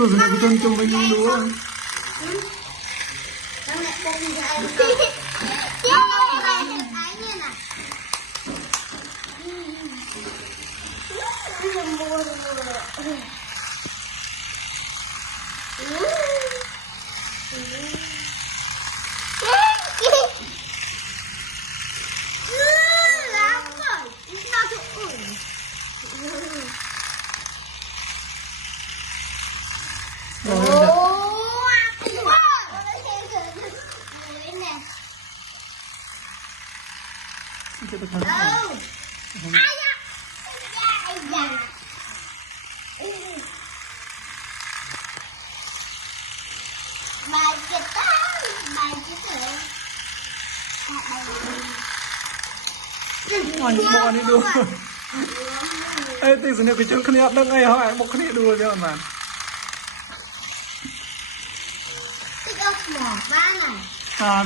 tôi sẽ cái chân chung với nhau đúng anh bộ này đùa ê thì giờ này cái chân khné đằng ngay hỏi một khné đùa cho mà à